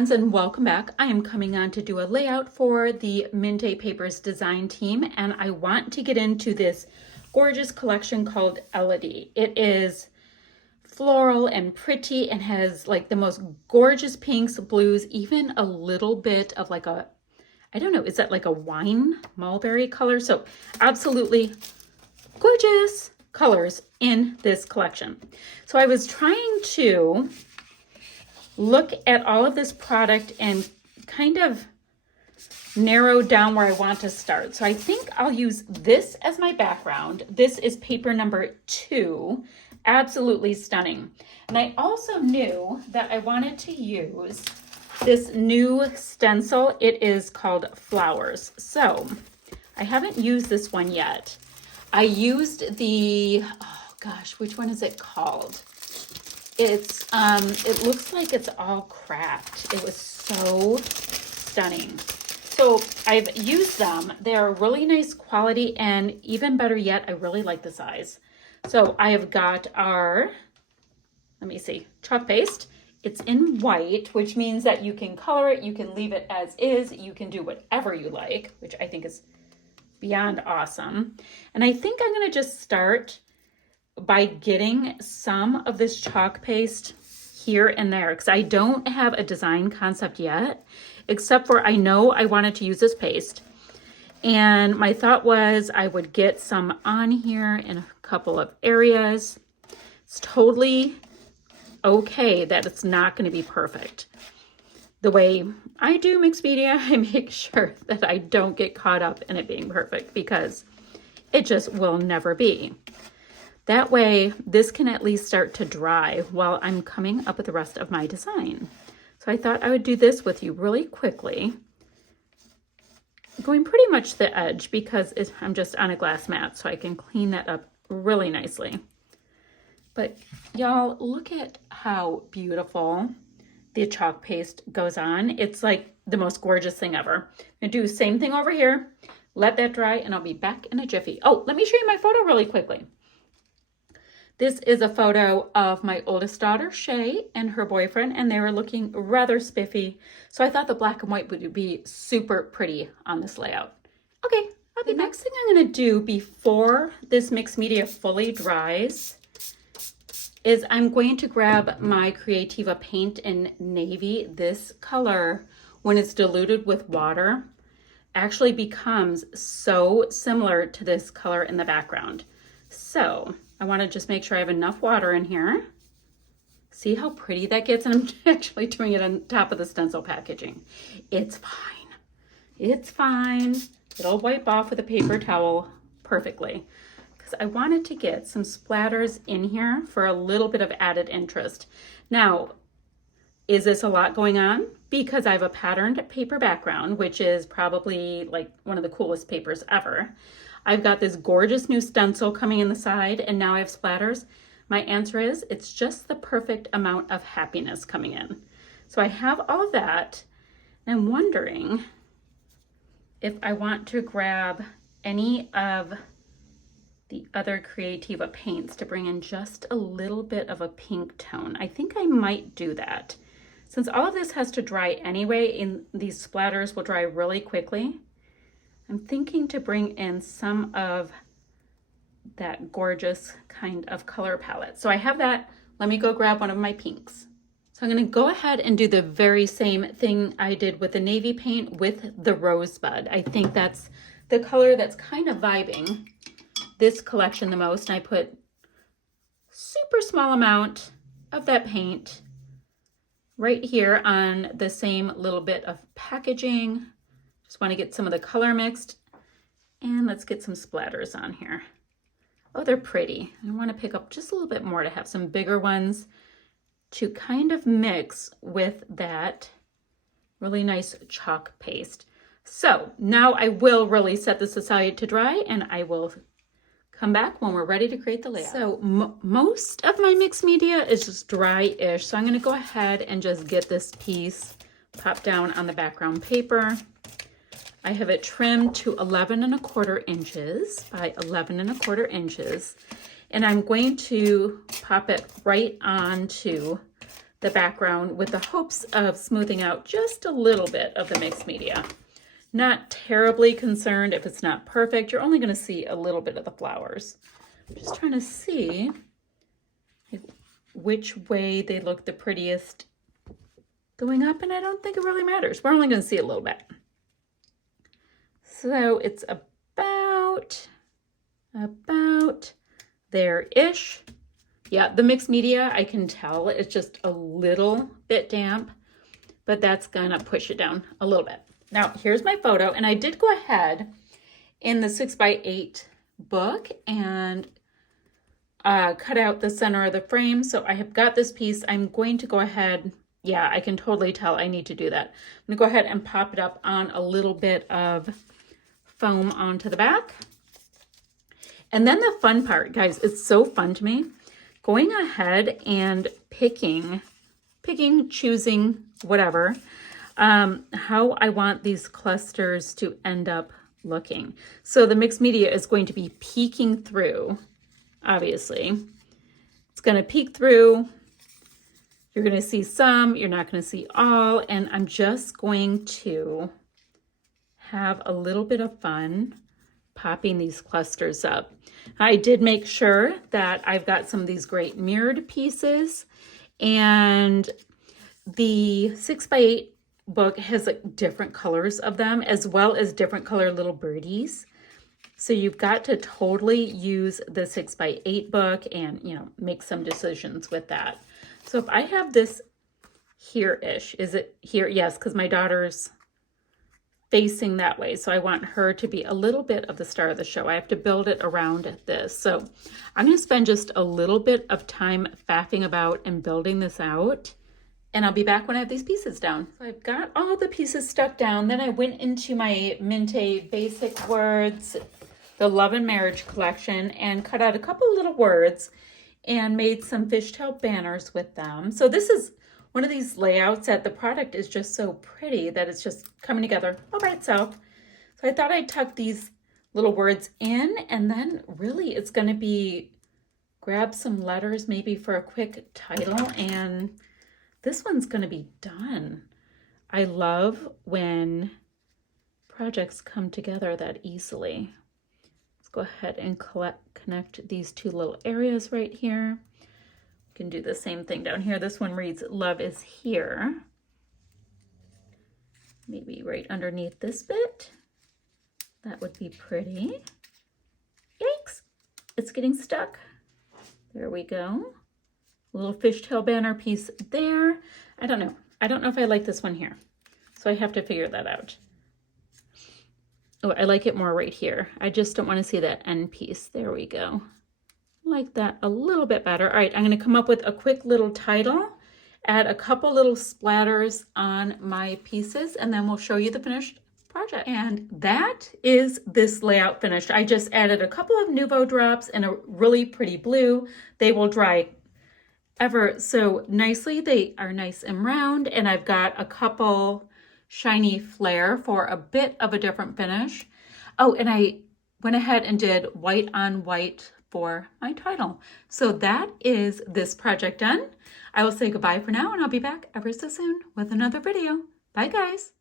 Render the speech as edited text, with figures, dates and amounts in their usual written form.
friends, and welcome back. I am coming on to do a layout for the Mintay Papers design team, and I want to get into this gorgeous collection called Elodie. It is floral and pretty and has like the most gorgeous pinks, blues, even a little bit of like a, I don't know, is that like a wine mulberry color? So absolutely gorgeous colors in this collection. So I was trying to look at all of this product and kind of narrow down where I want to start. So I think I'll use this as my background. This is paper number 2. Absolutely stunning. And I also knew that I wanted to use this new stencil. It is called Flowers. So I haven't used this one yet. I used the, oh gosh, which one is it called? It's, it looks like it's all cracked. It was so stunning. So I've used them. They're really nice quality, and even better yet, I really like the size. So I have got our, let me see, chalk paste. It's in white, which means that you can color it, you can leave it as is, you can do whatever you like, which I think is beyond awesome. And I think I'm gonna just start by getting some of this chalk paste here and there, because I don't have a design concept yet, except for I know I wanted to use this paste. And my thought was I would get some on here in a couple of areas. It's totally okay that it's not going to be perfect. The way I do mixed media, I make sure that I don't get caught up in it being perfect, because it just will never be. That way, this can at least start to dry while I'm coming up with the rest of my design. So I thought I would do this with you really quickly, going pretty much the edge because I'm just on a glass mat, so I can clean that up really nicely. But y'all, look at how beautiful the chalk paste goes on. It's like the most gorgeous thing ever. I'm gonna do the same thing over here, let that dry, and I'll be back in a jiffy. Oh, let me show you my photo really quickly. This is a photo of my oldest daughter, Shay, and her boyfriend, and they were looking rather spiffy. So I thought the black and white would be super pretty on this layout. Okay, I'll be back. The next thing I'm gonna do before this mixed media fully dries is I'm going to grab my Kreativa paint in navy. This color, when it's diluted with water, actually becomes so similar to this color in the background. So I want to just make sure I have enough water in here. See how pretty that gets? And I'm actually doing it on top of the stencil packaging. It's fine. It's fine. It'll wipe off with a paper towel perfectly, because I wanted to get some splatters in here for a little bit of added interest. Now, is this a lot going on? Because I have a patterned paper background, which is probably like one of the coolest papers ever. I've got this gorgeous new stencil coming in the side, and now I have splatters. My answer is it's just the perfect amount of happiness coming in. So I have all of that, and I'm wondering if I want to grab any of the other Kreativa paints to bring in just a little bit of a pink tone. I think I might do that. Since all of this has to dry anyway, and these splatters will dry really quickly, I'm thinking to bring in some of that gorgeous kind of color palette. So I have that. Let me go grab one of my pinks. So I'm going to go ahead and do the very same thing I did with the navy paint with the rosebud. I think that's the color that's kind of vibing this collection the most. And I put super small amount of that paint right here on the same little bit of packaging. Just want to get some of the color mixed, and let's get some splatters on here. Oh, they're pretty. I want to pick up just a little bit more to have some bigger ones to kind of mix with that really nice chalk paste. So now I will really set this aside to dry, and I will come back when we're ready to create the layout. So most of my mixed media is just dry-ish, so I'm going to go ahead and just get this piece popped down on the background paper. I have it trimmed to 11¼ inches by 11¼ inches, and I'm going to pop it right onto the background with the hopes of smoothing out just a little bit of the mixed media. Not terribly concerned if it's not perfect. You're only going to see a little bit of the flowers. I'm just trying to see which way they look the prettiest going up, and I don't think it really matters. We're only going to see a little bit. So it's about there-ish. Yeah, the mixed media, I can tell it's just a little bit damp, but that's gonna push it down a little bit. Now, here's my photo, and I did go ahead in the 6x8 book and cut out the center of the frame. So I have got this piece. I'm going to go ahead, yeah, I can totally tell I need to do that. I'm gonna go ahead and pop it up on a little bit of foam onto the back. And then the fun part, guys, it's so fun to me, going ahead and picking, choosing, whatever, how I want these clusters to end up looking. So the mixed media is going to be peeking through, obviously. It's going to peek through. You're going to see some, you're not going to see all, and I'm just going to have a little bit of fun popping these clusters up. I did make sure that I've got some of these great mirrored pieces, and the 6x8 book has like different colors of them as well as different color little birdies. So you've got to totally use the 6x8 book and, you know, make some decisions with that. So if I have this here-ish, is it here? Yes, because my daughter's facing that way. So I want her to be a little bit of the star of the show. I have to build it around this. So I'm going to spend just a little bit of time faffing about and building this out. And I'll be back when I have these pieces down. So I've got all the pieces stuck down. Then I went into my Mintay Basic Words, the Love and Marriage collection, and cut out a couple of little words and made some fishtail banners with them. So this is one of these layouts that the product is just so pretty that it's just coming together all by itself. So I thought I'd tuck these little words in, and then really it's going to be grab some letters maybe for a quick title, and this one's going to be done. I love when projects come together that easily. Let's go ahead and connect these two little areas right here. We can do the same thing down here. This one reads, Love is Here. Maybe right underneath this bit. That would be pretty. Yikes, it's getting stuck. There we go. A little fishtail banner piece there. I don't know if I like this one here. So I have to figure that out. Oh, I like it more right here. I just don't want to see that end piece. There we go. Like that a little bit better. All right, I'm going to come up with a quick little title, add a couple little splatters on my pieces, and then we'll show you the finished project. And that is this layout finished. I just added a couple of Nuvo drops and a really pretty blue. They will dry ever so nicely. They are nice and round, and I've got a couple shiny flare for a bit of a different finish. Oh, and I went ahead and did white on white for my title. So that is this project done. I will say goodbye for now, and I'll be back ever so soon with another video. Bye, guys.